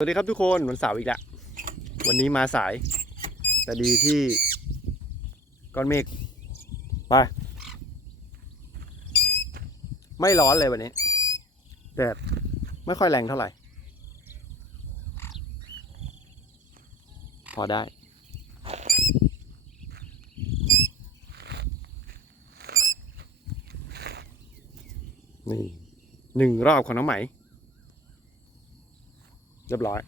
สวัสดีครับทุกคนวันเสาร์อีกแล้ววันนี้มาสายแต่ดีที่ก้อนเมฆไปไม่ร้อนเลยวันนี้แดดไม่ค่อยแรงเท่าไหร่พอได้นี่1 รอบของน้องไหมเรียบร้อย